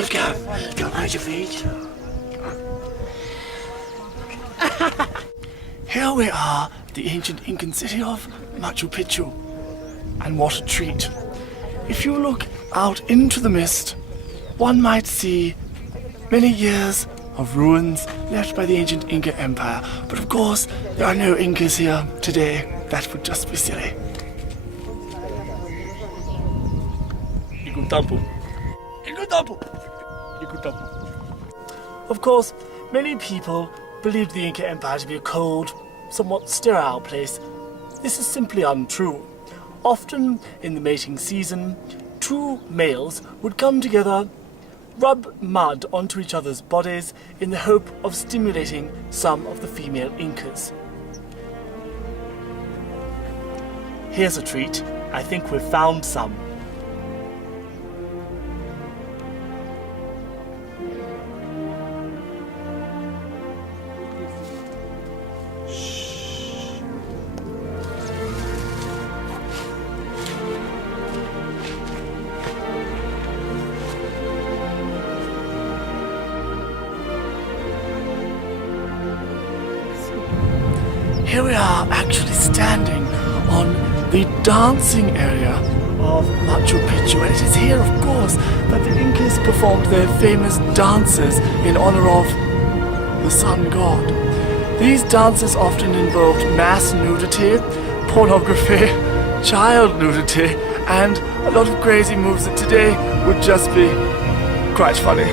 Welcome to Machu Picchu. Here we are, the ancient Incan city of Machu Picchu. And what a treat. If you look out into the mist, one might see many years of ruins left by the ancient Inca Empire. But of course, there are no Incas here today. That would just be silly. Of course, many people believed the Inca Empire to be a cold, somewhat sterile place. This is simply untrue. Often in the mating season, two males would come together, rub mud onto each other's bodies in the hope of stimulating some of the female Incas. Here's a treat. I think we've found some. Here we are actually standing on the dancing area of Machu Picchu, and it is here, of course, that the Incas performed their famous dances in honor of the sun god. These dances often involved mass nudity, pornography, child nudity, and a lot of crazy moves that today would just be quite funny.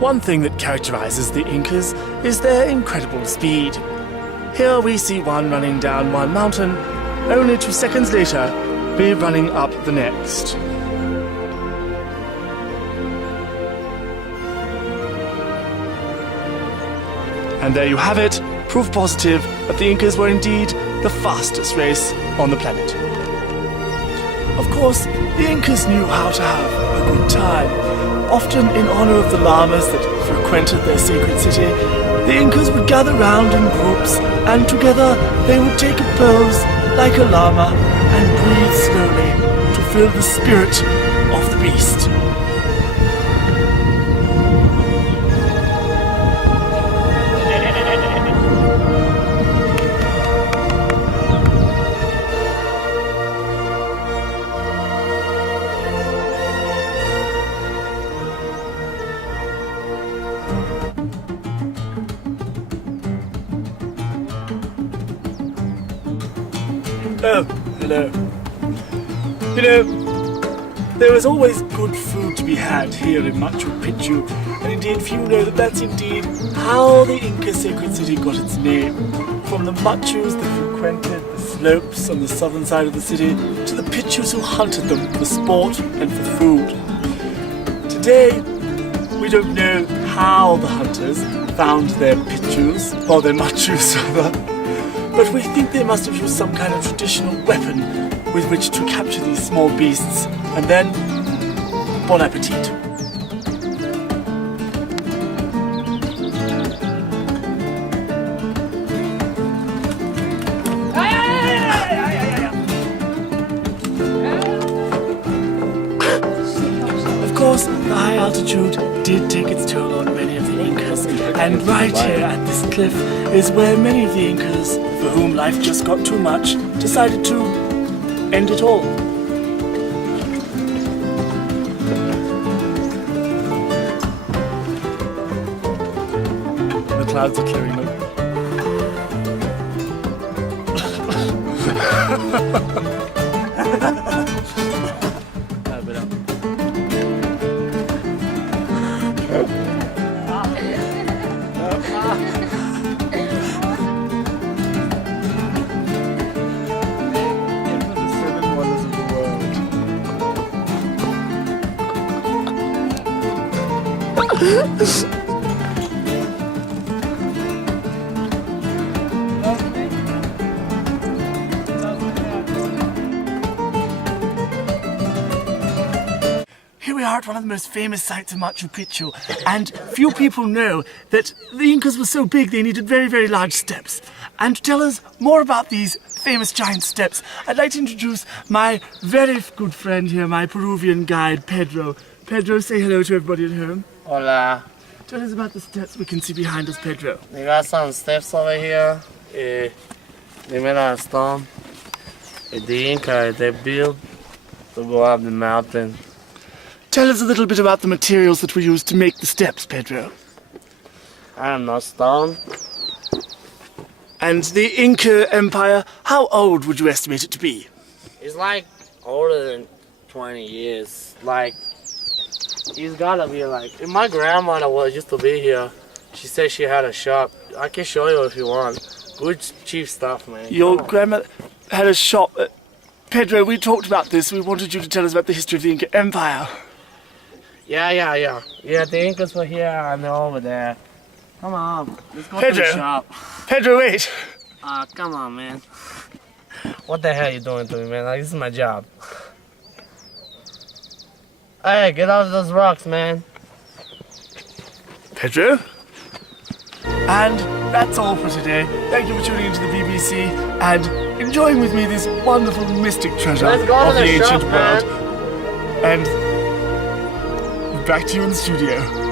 One thing that characterizes the Incas is their incredible speed. Here we see one running down one mountain, only 2 seconds later be running up the next. And there you have it, proof positive that the Incas were indeed the fastest race on the planet. Of course, the Incas knew how to have a good time. Often in honor of the llamas that frequented their sacred city, the Incas would gather round in groups, and together they would take a pose like a llama and breathe slowly to feel the spirit of the beast. Oh, hello. You know, there is always good food to be had here in Machu Picchu, and indeed few know that that's indeed how the Inca sacred city got its name. From the Machus that frequented the slopes on the southern side of the city, to the Pichus who hunted them for sport and for food. Today, we don't know how the hunters found their Pichus, or their Machus rather, but we think they must have used some kind of traditional weapon with which to capture these small beasts, and then, bon appetit. Of course, the high altitude did take its toll on many of the Incas, and right here at this cliff is where many of the Incas, for whom life just got too much, decided to end it all. The clouds are clearing up. are at one of the most famous sites of Machu Picchu, and few people know that the Incas were so big they needed very, very large steps. And to tell us more about these famous giant steps, I'd like to introduce my very good friend here, my Peruvian guide, Pedro. Pedro, say hello to everybody at home. Hola. Tell us about the steps we can see behind us, Pedro. We got some steps over here. They made out of stone. The Incas, they built to go up the mountain. Tell us a little bit about the materials that were used to make the steps, Pedro. I don't know, stone. And the Inca Empire, how old would you estimate it to be? It's like older than 20 years. Like, he's gotta be like... If my grandmother used to be here, she said she had a shop. I can show you if you want. Good, cheap stuff, man. Your grandmother had a shop. Pedro, we talked about this. We wanted you to tell us about the history of the Inca Empire. Yeah. Yeah, the Incas were here and they're over there. Come on, let's go Pedro. to the shop. Pedro, wait. Come on, man. What the hell are you doing to me, man? Like, this is my job. Hey, get off those rocks, man. Pedro? And that's all for today. Thank you for tuning into the BBC and enjoying with me this wonderful mystic treasure Let's go of to the the ancient shop, world. man. And back to you in the studio.